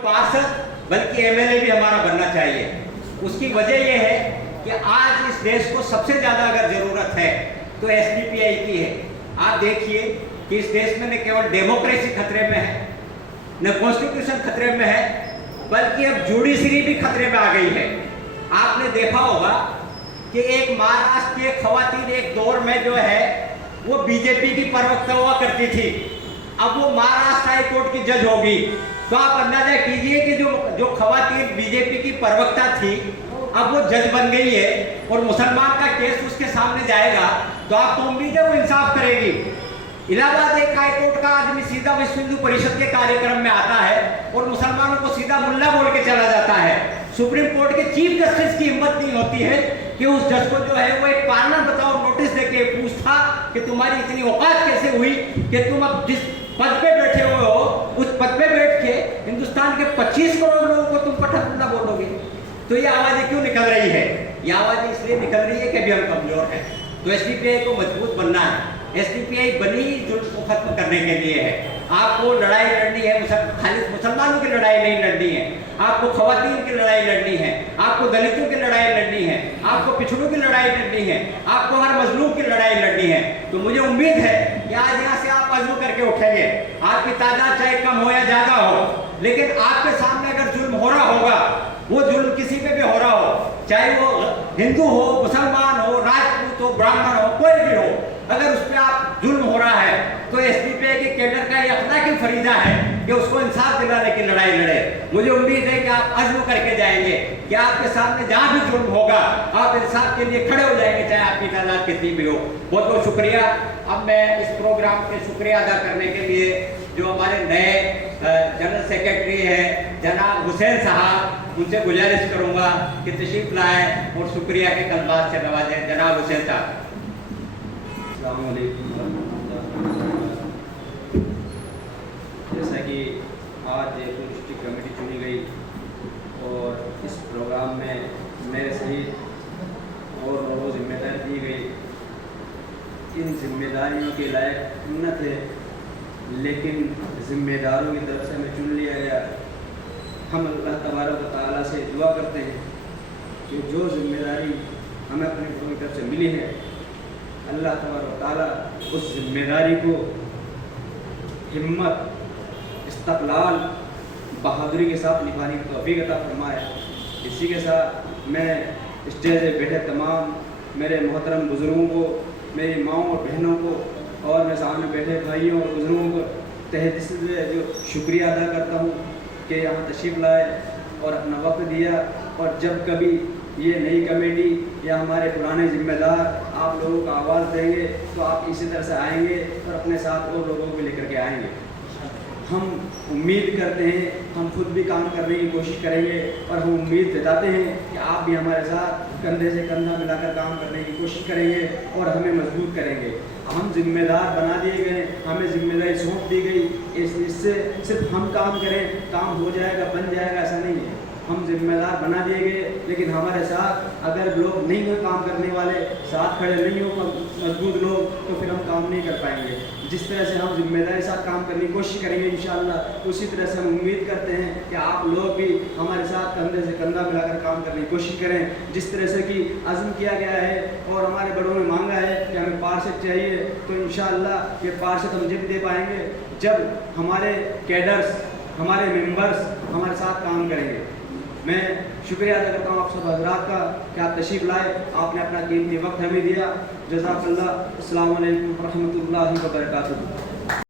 पार्षद बल्कि एमएलए भी हमारा बनना चाहिए। उसकी वजह यह है कि आज इस देश को सबसे ज़्यादा अगर ज़रूरत है तो एसडीपीआई की है। आप देखिए कि इस देश में न केवल डेमोक्रेसी खतरे में है, न कॉन्स्टिट्यूशन खतरे में है, बल्कि अब जुडिशरी भी खतरे में आ गई है। आपने देखा होगा कि एक महाराष्ट्र की खवातीन एक दौर में जो है वो बीजेपी की प्रवक्ता हुआ करती थी, अब वो महाराष्ट्र हाई कोर्ट की जज होगी। तो आप अंदाजा कीजिए कि जो खवातीन बीजेपी की प्रवक्ता थी अब वो जज बन गई है और मुसलमान का केस उसके सामने जाएगा तो आप तो उम्मीद है वो इंसाफ करेगी। इलाहाबाद एक हाई कोर्ट का आदमी सीधा विश्व हिंदू परिषद के कार्यक्रम में आता है और मुसलमानों को सीधा मुल्ला बोल के चला जाता है। सुप्रीम कोर्ट के चीफ जस्टिस की हिम्मत नहीं होती है कि उस जज को जो है वो एक कारण बताओ नोटिस देके पूछता कि तुम्हारी इतनी औकात कैसे हुई कि तुम अब जिस पद पे बैठे हुए हो उस पद पे बैठ के हिंदुस्तान के 25 करोड़ लोगों को तुम पठा बोलोगे। तो ये आवाजें क्यों निकल रही है? ये आवाजें इसलिए निकल रही है कि अभी हम कमजोर हैं। तो एसडीपीआई को मजबूत बनना है। एसडीपीआई बनी जुल्म को खत्म करने के लिए है। आपको लड़ाई लड़नी है, खाली मुसलमानों की लड़ाई नहीं लड़नी है, आपको खवातीन की लड़ाई लड़नी है, आपको दलितों की लड़ाई लड़नी है, आपको पिछड़ों की लड़ाई लड़नी है, आपको हर मजलूम की लड़ाई लड़नी है। तो मुझे उम्मीद है कि आज यहाँ से आप अज़्म करके उठेंगे। आपकी तादाद चाहे कम हो या ज्यादा हो, लेकिन आपके सामने अगर जुल्म हो रहा होगा, वो जुल्म किसी पे भी हो रहा हो, चाहे वो हिंदू हो, मुसलमान हो, राजपूत हो, ब्राह्मण हो, कोई भी हो, अगर उस पर आप जुल्म हो रहा है तो एसडीपीआई के कैडर का ये अखलाकी फरीजा है कि उसको इंसाफ दिलाने की लड़ाई लड़े। मुझे उम्मीद है कि आप अज़्म करके जाएंगे कि आपके सामने जहाँ भी जुल्म होगा आप इंसाफ के लिए खड़े हो जाएंगे, चाहे आपकी तादाद कितनी भी हो। बहुत बहुत शुक्रिया। अब मैं इस प्रोग्राम के शुक्रिया अदा करने के लिए जो हमारे नए जनरल सेक्रेटरी है जनाब हुसैन साहब, उनसे गुजारिश करूंगा कि तशरीफ लाए और शुक्रिया के कलमात से नवाजें। जनाब हुसैन साहब। जैसा कि आज जयपुर डिस्ट्रिक्ट कमेटी चुनी गई और इस प्रोग्राम में मेरे सहित और लोगों जिम्मेदारी दी गई, इन जिम्मेदारियों के लायक न थे, लेकिन जिम्मेदारों की तरफ से हमें चुन लिया गया। हम अल्लाह तबारक व तआला से दुआ करते हैं कि जो जिम्मेदारी हमें अपने गुरु की तरफ से मिली है, अल्लाह तबारक व तआला उस जिम्मेदारी को हिम्मत, इस्तक़लाल, बहादुरी के साथ निभाने की तौफ़ीक़ अता फरमाए। इसी के साथ मैं स्टेज पे बैठे तमाम मेरे मोहतरम बुज़ुर्गों को, मेरी माँओं और बहनों को और मेरे सामने बैठे भाइयों और बुज़ुर्गों को तहे दिल से जो शुक्रिया अदा करता हूँ कि यहाँ तशरीफ़ लाए और अपना वक्त दिया। और जब कभी ये नई कमेटी या हमारे पुराने जिम्मेदार आप लोगों को आवाज़ देंगे तो आप इसी तरह से आएंगे और अपने साथ और लोगों को लेकर के आएंगे। हम उम्मीद करते हैं, हम खुद भी काम करने की कोशिश करेंगे और हम उम्मीद जताते हैं कि आप भी हमारे साथ कंधे से कंधा मिलाकर काम करने की कोशिश करेंगे और हमें मजबूत करेंगे। हम जिम्मेदार बना दिए गए, हमें जिम्मेदारी सौंप दी गई, इससे सिर्फ हम काम करें, काम हो जाएगा, बन जाएगा, ऐसा नहीं है। हम जिम्मेदार बना दिए गए, लेकिन हमारे साथ अगर लोग नहीं हो काम करने वाले, साथ खड़े नहीं हो मजबूत लोग, तो फिर हम काम नहीं कर पाएंगे। जिस तरह से हम जिम्मेदारी साथ काम करने की कोशिश करेंगे इंशाअल्लाह, उसी तरह से हम उम्मीद करते हैं कि आप लोग भी हमारे साथ कंधे से कंधा मिलाकर काम करने की कोशिश करें। जिस तरह से कि अज़्म किया गया है और हमारे बड़ों ने मांगा है कि हमें पार्षद चाहिए, तो इंशाअल्लाह ये पार्षद हम जब दे पाएंगे जब हमारे कैडर्स, हमारे मेंबर्स हमारे साथ काम करेंगे। मैं शुक्रिया अदा करता हूँ आप सब हज़रात का कि आप तशरीफ़ लाए, आपने अपना कीमती वक्त हमें दिया। जज़ाकल्लाह। अस्सलामु अलैकुम व रहमतुल्लाहि व बरकातुहू।